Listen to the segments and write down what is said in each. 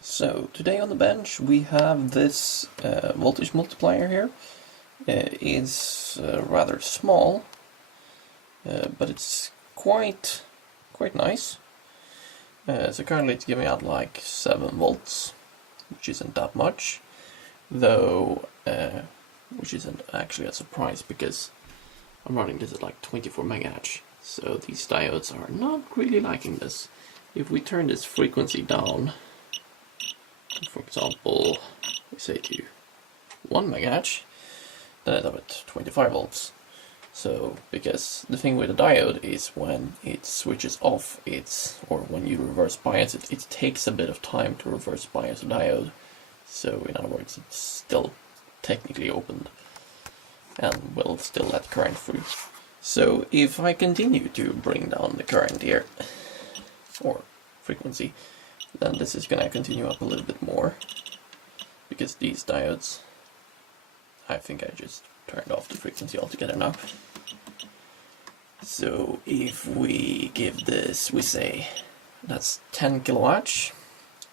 So today on the bench we have this voltage multiplier here. It's rather small, but it's quite nice. So currently it's giving out like 7 volts, which isn't that much, though, which isn't actually a surprise because I'm running this at like 24 megahertz. So these diodes are not really liking this. If we turn this frequency down, for example, we say to 1 megahertz, then it's up at 25 volts. So, because the thing with a diode is when it switches off, or when you reverse bias it, it takes a bit of time to reverse bias a diode. So, in other words, it's still technically opened and will still let current through. So, if I continue to bring down the current here, or frequency, then this is going to continue up a little bit more, because these diodes, I think I just turned off the frequency altogether now. So if we give this, we say that's 10 kilowatts,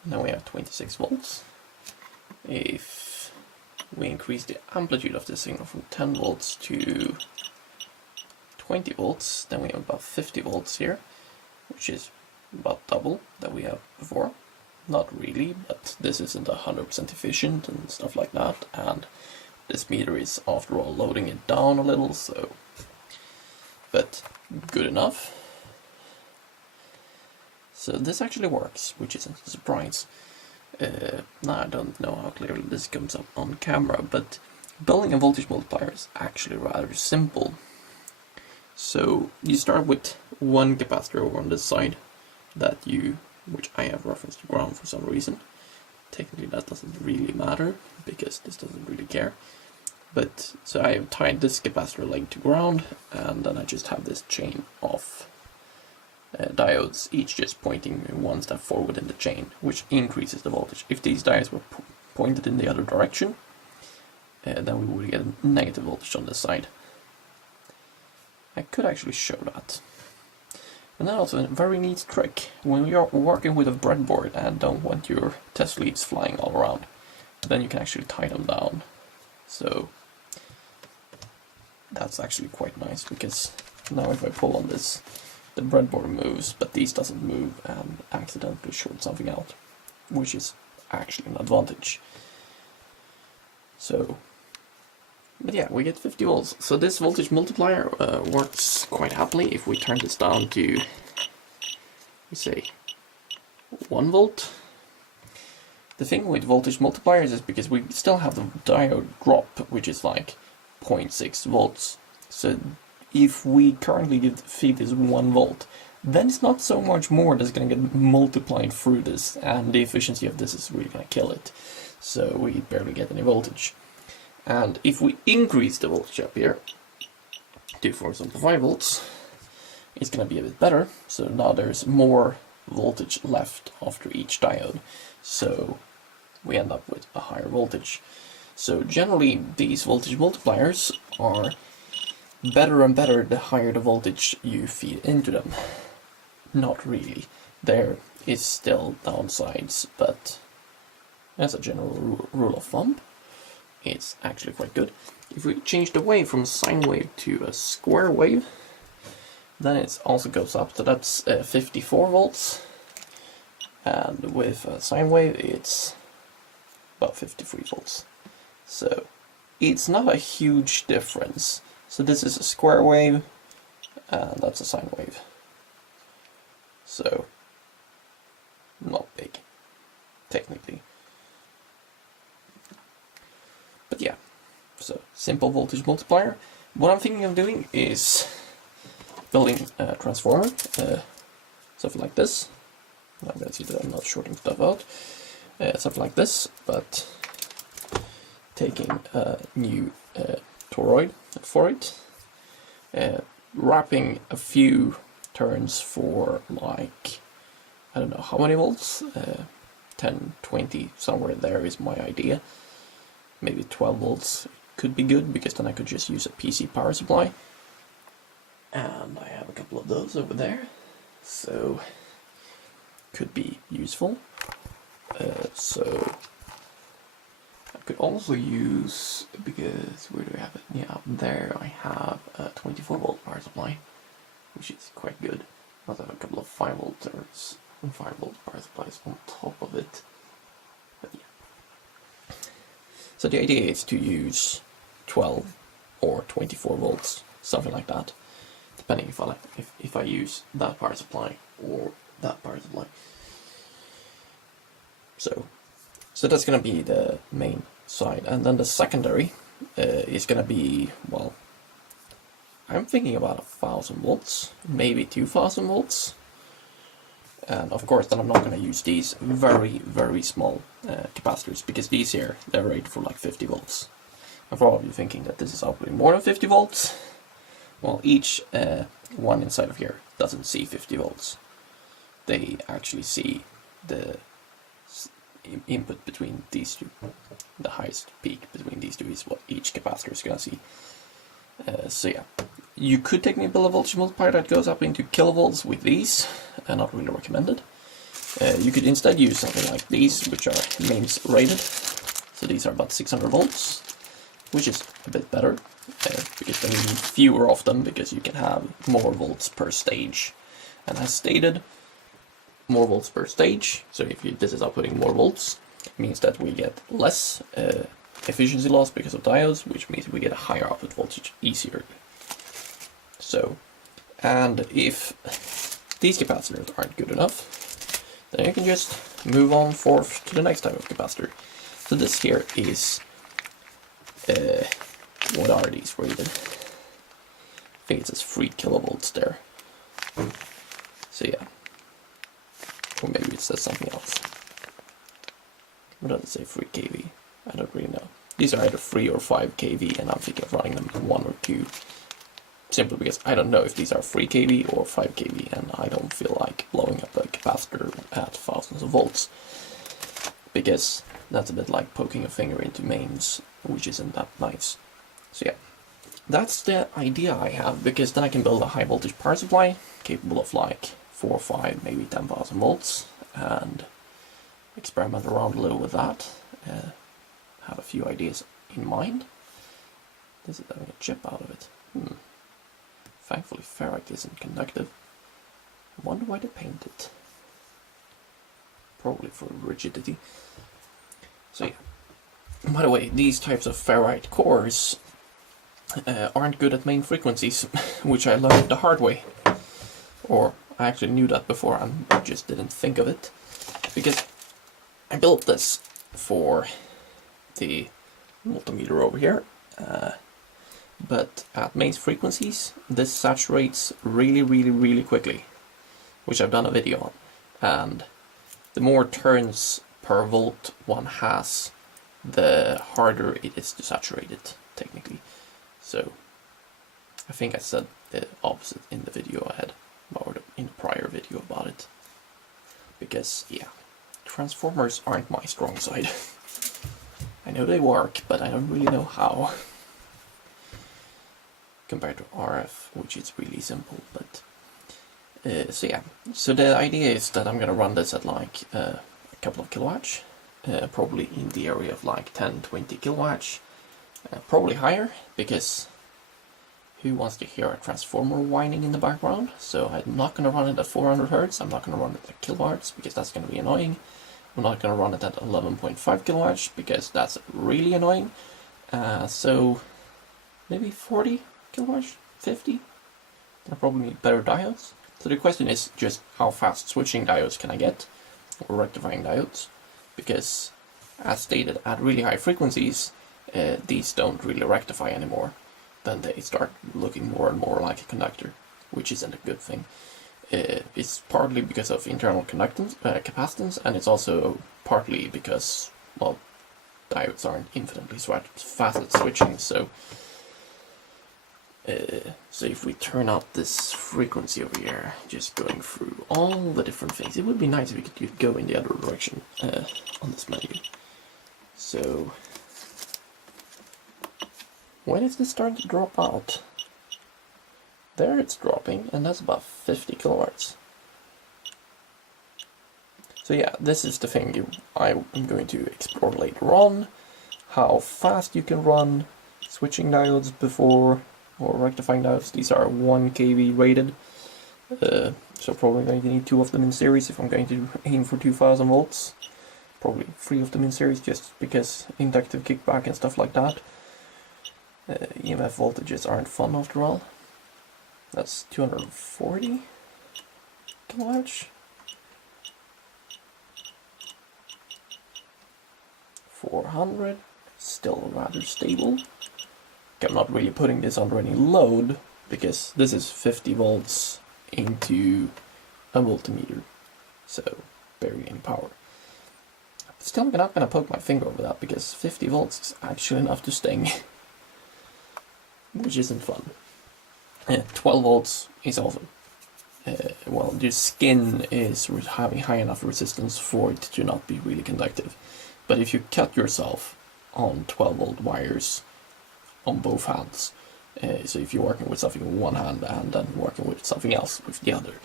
now we have 26 volts. If we increase the amplitude of the signal from 10 volts to 20 volts, then we have about 50 volts here, which is about double that we have before. Not really, but this isn't 100% efficient and stuff like that, and this meter is after all loading it down a little, so, but good enough. So this actually works, which isn't a surprise. Now I don't know how clearly this comes up on camera, but building a voltage multiplier is actually rather simple. So you start with one capacitor over on this side, which I have referenced to ground for some reason. Technically that doesn't really matter, because this doesn't really care. But, so I have tied this capacitor leg to ground, and then I just have this chain of diodes, each just pointing one step forward in the chain, which increases the voltage. If these diodes were pointed in the other direction, then we would get a negative voltage on this side. I could actually show that. And then also a very neat trick, when you're working with a breadboard and don't want your test leads flying all around, then you can actually tie them down. So that's actually quite nice, because now if I pull on this, the breadboard moves, but these doesn't move and accidentally short something out, which is actually an advantage. So, but yeah, we get 50 volts. So this voltage multiplier works quite happily. If we turn this down to, we say, 1 volt. The thing with voltage multipliers is because we still have the diode drop, which is like 0.6 volts. So if we currently feed this 1 volt, then it's not so much more that's going to get multiplied through this, and the efficiency of this is really going to kill it. So we barely get any voltage. And if we increase the voltage up here to, for example, 5 volts, it's going to be a bit better. So now there's more voltage left after each diode. So we end up with a higher voltage. So generally these voltage multipliers are better and better the higher the voltage you feed into them. Not really. There is still downsides, but as a general rule of thumb, it's actually quite good. If we change the wave from a sine wave to a square wave, then it also goes up. So that's 54 volts. And with a sine wave, it's about 53 volts. So it's not a huge difference. So this is a square wave, and that's a sine wave. So not big, technically. But yeah, so simple voltage multiplier. What I'm thinking of doing is building a transformer, something like this. I'm going to see that I'm not shorting stuff out. Something like this, but taking a new toroid for it, wrapping a few turns for like, I don't know how many volts, 10, 20, somewhere there is my idea. Maybe 12 volts could be good, because then I could just use a PC power supply. And I have a couple of those over there, so could be useful. So I could also use, because where do I have it? Yeah, up there I have a 24 volt power supply, which is quite good. I also have a couple of 5 volters and 5 volt power supplies on top of it. But yeah. So the idea is to use 12 or 24 volts, something like that, depending if I use that power supply or that power supply. So that's going to be the main side, and then the secondary is going to be, well, I'm thinking about 1000 volts, maybe 2000 volts, and of course then I'm not going to use these very, very small capacitors, because these here, they're rated for like 50 volts. And for all of you thinking that this is probably more than 50 volts, well, each one inside of here doesn't see 50 volts. They actually see the input between these two. The highest peak between these two is what each capacitor is going to see. So yeah, you could technically build a voltage multiplier that goes up into kilovolts with these, not really recommended. You could instead use something like these, which are mains rated. So these are about 600 volts, which is a bit better, because then you need fewer of them, because you can have more volts per stage. And as stated, more volts per stage, so if this is outputting more volts, it means that we get less efficiency loss because of diodes, which means we get a higher output voltage easier. So, and if these capacitors aren't good enough, then you can just move on forth to the next type of capacitor. So this here is, what are these rated? I think it says 3 kilovolts there. So yeah. Or maybe it says something else. What does it say? 3 kV? I don't really know. These are either 3 or 5 kV, and I'm thinking of running them 1 or 2. Simply because I don't know if these are 3 kV or 5 kV, and I don't feel like blowing up a capacitor at thousands of volts. Because that's a bit like poking a finger into mains, which isn't that nice. So yeah, that's the idea I have, because then I can build a high voltage power supply capable of like 4, 5, maybe 10,000 volts, and experiment around a little with that. Have a few ideas in mind. This is having a chip out of it. Thankfully ferrite isn't conductive. I wonder why they paint it. Probably for rigidity. So yeah. By the way, these types of ferrite cores aren't good at main frequencies, which I learned the hard way. Or I actually knew that before and just didn't think of it. Because I built this for the multimeter over here. But at mains frequencies, this saturates really quickly, which I've done a video on. And the more turns per volt one has, the harder it is to saturate it, technically. So, I think I said the opposite in the video I had, or in the prior video about it. Because, yeah, transformers aren't my strong side. I know they work, but I don't really know how. Compared to RF, which is really simple, but... so yeah, so the idea is that I'm gonna run this at like a couple of kilowatts, probably in the area of like 10-20 kilowatts, probably higher, because who wants to hear a transformer whining in the background? So I'm not gonna run it at 400 Hz, I'm not gonna run it at kilowatts, because that's gonna be annoying. I'm not gonna run it at 11.5 kilowatts, because that's really annoying. So maybe 40 kilowatts, 50? I probably need better diodes. So the question is just how fast switching diodes can I get, or rectifying diodes, because as stated at really high frequencies, these don't really rectify anymore. Then they start looking more and more like a conductor, which isn't a good thing. It's partly because of internal conductance, capacitance, and it's also partly because, well, diodes aren't infinitely fast at switching, so if we turn up this frequency over here, just going through all the different things, it would be nice if we could go in the other direction on this menu. So, when is this starting to drop out? There it's dropping, and that's about 50 kilowatts. So yeah, this is the thing I'm going to explore later on. How fast you can run switching diodes before, or rectifying diodes. These are 1 kV rated, so probably going to need 2 of them in series if I'm going to aim for 2000 volts. Probably 3 of them in series just because inductive kickback and stuff like that. EMF voltages aren't fun after all. That's 240 kilohertz. 400, still rather stable. I'm not really putting this under any load because this is 50 volts into a voltmeter, so barely any power. Still not gonna poke my finger over that because 50 volts is actually enough to sting, which isn't fun. 12 volts is also, well, your skin is having high enough resistance for it to not be really conductive. But if you cut yourself on 12 volt wires on both hands, so if you're working with something with one hand and then working with something else with the other,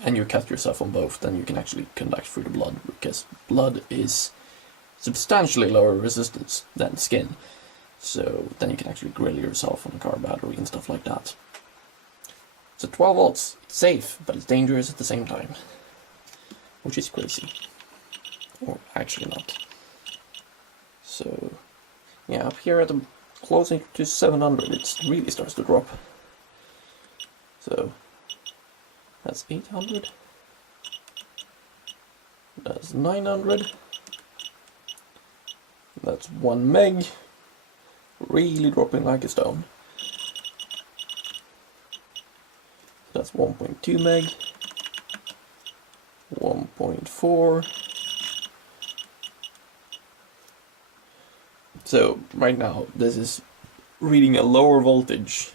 and you cut yourself on both, then you can actually conduct through the blood, because blood is substantially lower resistance than skin. So then you can actually grill yourself on a car battery and stuff like that. So 12 volts, it's safe, but it's dangerous at the same time, which is crazy. Or actually not. So yeah, up here at the closing to 700, it really starts to drop. So that's 800. That's 900. That's 1 meg. Really dropping like a stone. That's 1.2 meg. 1.4. So right now this is reading a lower voltage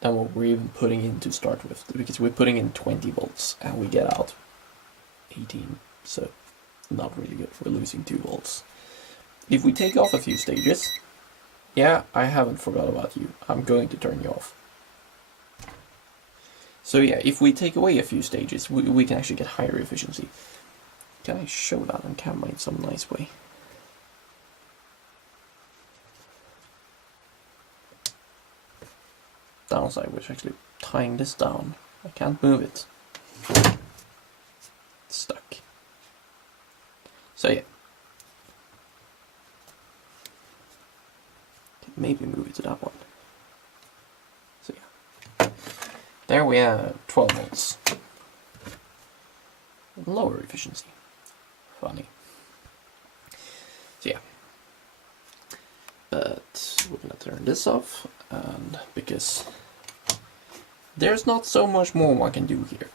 than what we're even putting in to start with, because we're putting in 20 volts and we get out 18, so not really good. We're losing 2 volts. If we take off a few stages, yeah, I haven't forgot about you. I'm going to turn you off. So yeah, if we take away a few stages, we can actually get higher efficiency. Can I show that on camera in some nice way? Downside was actually tying this down. I can't move it. It's stuck. So yeah. Maybe move it to that one. So yeah. There we have 12 volts. Lower efficiency. Funny. So yeah. But we're gonna turn this off, and because there's not so much more one can do here.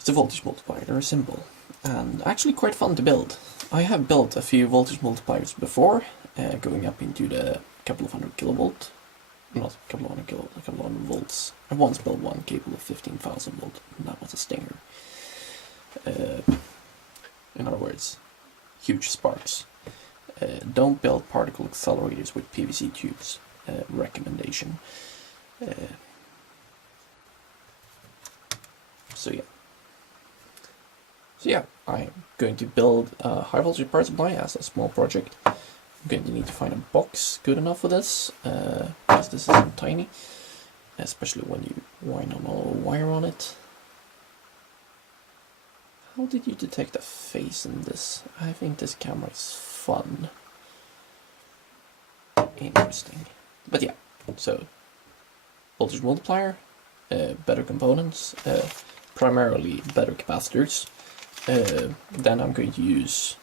It's a voltage multiplier, they're simple, and actually quite fun to build. I have built a few voltage multipliers before, going up into the couple of hundred kilovolt. Not a couple of hundred kilovolt, a couple of hundred volts. I once built one capable of 15,000 volt, and that was a stinger. In other words, huge sparks. Don't build particle accelerators with PVC tubes. Recommendation. So yeah, I'm going to build a high voltage power supply as a small project. I'm going to need to find a box good enough for this, because this is tiny, especially when you wind on a wire on it. How did you detect a face in this? I think this camera is fun. Interesting. But yeah, so voltage multiplier, better components, primarily better capacitors. Then I'm going to use,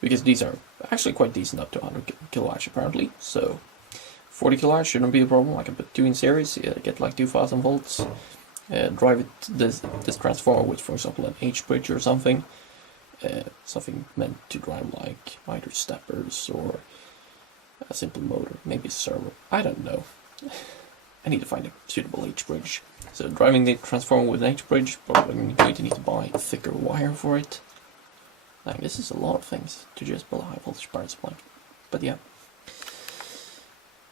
because these are actually quite decent up to 100 kilowatt apparently, so 40 kilowatt shouldn't be a problem. I can put 2 in series, get like 2000 volts, drive it this transformer with, for example, an H-bridge or something, something meant to drive like either steppers or a simple motor, maybe a servo, I don't know. I need to find a suitable H-bridge. So driving the transformer with an H-bridge, probably I'm going to need to buy a thicker wire for it. Like, this is a lot of things to just build a high voltage power supply. But yeah,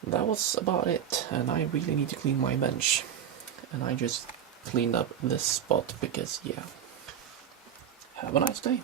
that was about it, and I really need to clean my bench. And I just cleaned up this spot because, yeah. Have a nice day.